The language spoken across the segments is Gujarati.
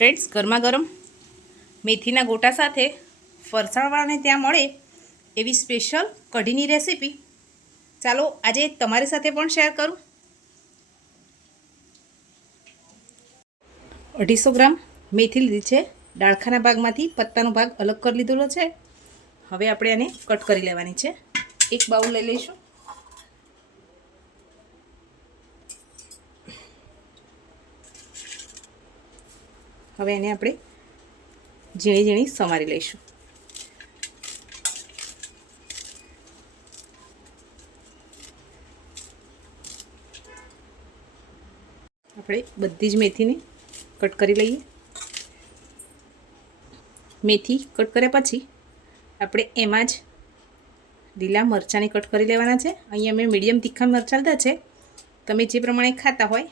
ફ્રેન્ડ્સ, ગરમા ગરમ મેથીના ગોટા સાથે ફરસાણવાળાને ત્યાં મળે એવી સ્પેશિયલ કઢીની રેસીપી ચાલો આજે તમારી સાથે પણ શેર કરું। 250 ગ્રામ મેથી લીધી છે। ડાળખાના ભાગમાંથી પત્તાનો ભાગ અલગ કરી લીધેલો છે। હવે આપણે આને કટ કરી લેવાની છે। એક બાઉલ લઈ લઈશું। હવે એને આપણે ઝીણી ઝીણી સમારી લઈશું। આપણે બધી જ મેથીને કટ કરી લઈએ। મેથી કટ કર્યા પછી આપણે એમાં જ લીલા મરચાંને કટ કરી લેવાના છે। અહીંયા મેં મીડિયમ તીખા મરચાં લીધા છે। તમે જે પ્રમાણે ખાતા હોય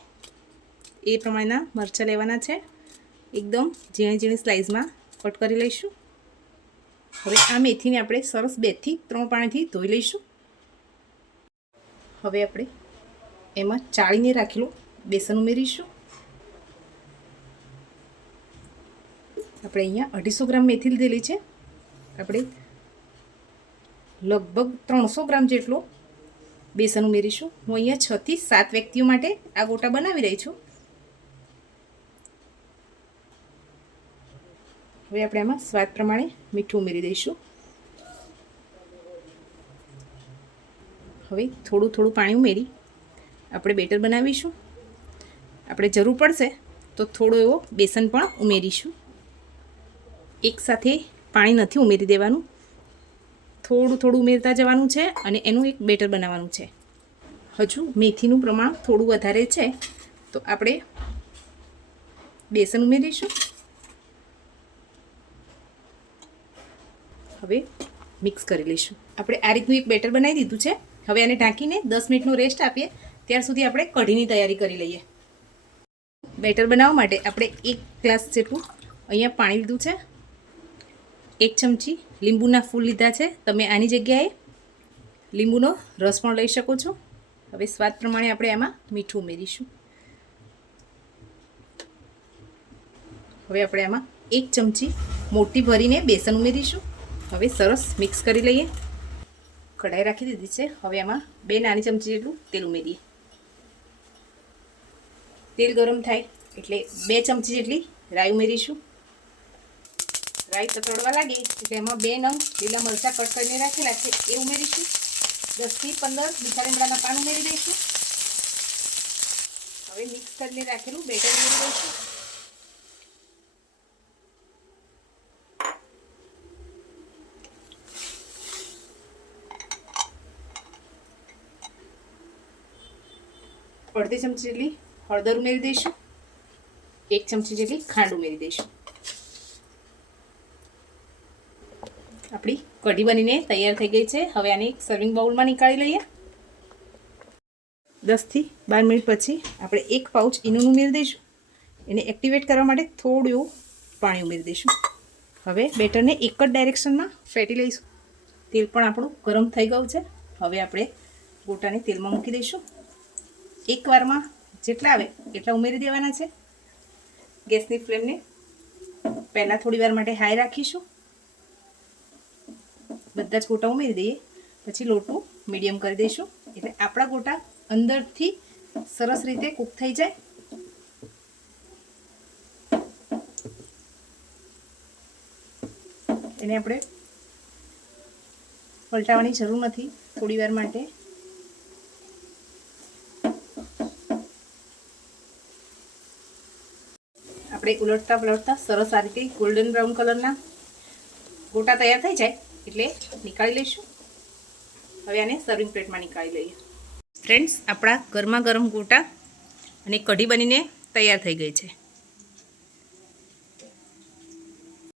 એ પ્રમાણેના મરચાં લેવાના છે। એકદમ ઝીણી ઝીણી સ્લાઇસમાં કટ કરી લઈશું। હવે આ મેથીને આપણે સરસ 2 થી 3 પાણીથી ધોઈ લઈશું। હવે આપણે એમાં ચાળીને રાખેલું બેસન ઉમેરીશું। આપણે અહીંયા 250 ગ્રામ મેથી લીધેલી છે। આપણે લગભગ 300 ગ્રામ જેટલો બેસન ઉમેરીશું। હું અહીંયા 6 થી 7 વ્યક્તિઓ માટે આ ગોટા બનાવી રહી છું। હવે આપણે આમાં સ્વાદ પ્રમાણે મીઠું ઉમેરી દઈશું। હવે થોડું થોડું પાણી ઉમેરી આપણે બેટર બનાવીશું। આપણે જરૂર પડશે તો થોડો એવો બેસન પણ ઉમેરીશું। એકસાથે પાણી નથી ઉમેરી દેવાનું, થોડું થોડું ઉમેરતા જવાનું છે અને એનું એક બેટર બનાવવાનું છે। હજુ મેથીનું પ્રમાણ થોડું વધારે છે તો આપણે બેસન ઉમેરીશું। હવે મિક્સ કરી લઈશું। આપણે આ રીતનું એક બેટર બનાવી દીધું છે। હવે આને ઢાંકીને 10 મિનિટનો રેસ્ટ આપીએ, ત્યાર સુધી આપણે કઢીની તૈયારી કરી લઈએ। બેટર બનાવવા માટે આપણે 1 ગ્લાસ જેટલું અહીંયા પાણી લીધું છે। 1 ચમચી લીંબુના ફૂલ લીધા છે। તમે આની જગ્યાએ લીંબુનો રસ પણ લઈ શકો છો। હવે સ્વાદ પ્રમાણે આપણે આમાં મીઠું ઉમેરીશું। હવે આપણે આમાં 1 ચમચી મોટી ભરીને બેસન ઉમેરીશું। હવે સરસ મિક્સ કરી લઈએ। કઢાઈ રાખી દીધી છે। હવે આમાં 2 નાની ચમચી જેટલું તેલ ઉમેરીએ। તેલ ગરમ થાય એટલે 2 ચમચી જેટલી રાઈ ઉમેરીશું। રાઈ તતડવા લાગે એટલે એમાં 2 નંગ લીલા મરચાં કટ કરીને રાખેલા છે એ ઉમેરીશું। 10 થી 15 મીઠા લીમડાના પાન ઉમેરી દઈશું। હવે મિક્સ કરીને રાખેલું બેટર ઉમેરી દઈશું। અડધી ચમચી જેટલી હળદર ઉમેરી દઈશું। 1 ચમચી જેટલી ખાંડ ઉમેરી દઈશું। આપણી કઢી બનીને તૈયાર થઈ ગઈ છે। હવે આને એક સર્વિંગ બાઉલમાં નીકાળી લઈએ। 10 થી 12 મિનિટ પછી આપણે 1 પાઉચ ઈનોનું ઉમેરી દઈશું। એને એક્ટિવેટ કરવા માટે થોડું એવું પાણી ઉમેરી દઈશું। હવે બેટરને એક જ ડાયરેક્શનમાં ફેટી લઈશું। તેલ પણ આપણું ગરમ થઈ ગયું છે। હવે આપણે ગોટાને તેલમાં મૂકી દઈશું। એકવારમાં જેટલા આવે એટલા ઉમેરી દેવાના છે। ગેસની ફ્લેમને પહેલાં થોડી વાર માટે હાઈ રાખીશું। બધા જ ગોટા ઉમેરી દઈએ, પછી લોટું મીડિયમ કરી દઈશું એટલે આપણા ગોટા અંદરથી સરસ રીતે કૂક થઈ જાય। એને આપણે પલટાવવાની જરૂર નથી। થોડી વાર માટે આપણે ઉલટતા પલટતા સરસ આ રીતે ગોલ્ડન બ્રાઉન કલરના ગોટા તૈયાર થઈ જાય એટલે નીકાળી લઈશું। હવે આને સર્વિંગ પ્લેટમાં નીકાળી લઈએ। ફ્રેન્ડ્સ, આપણા ગરમા ગરમ ગોટા અને કઢી બનીને તૈયાર થઈ ગઈ છે।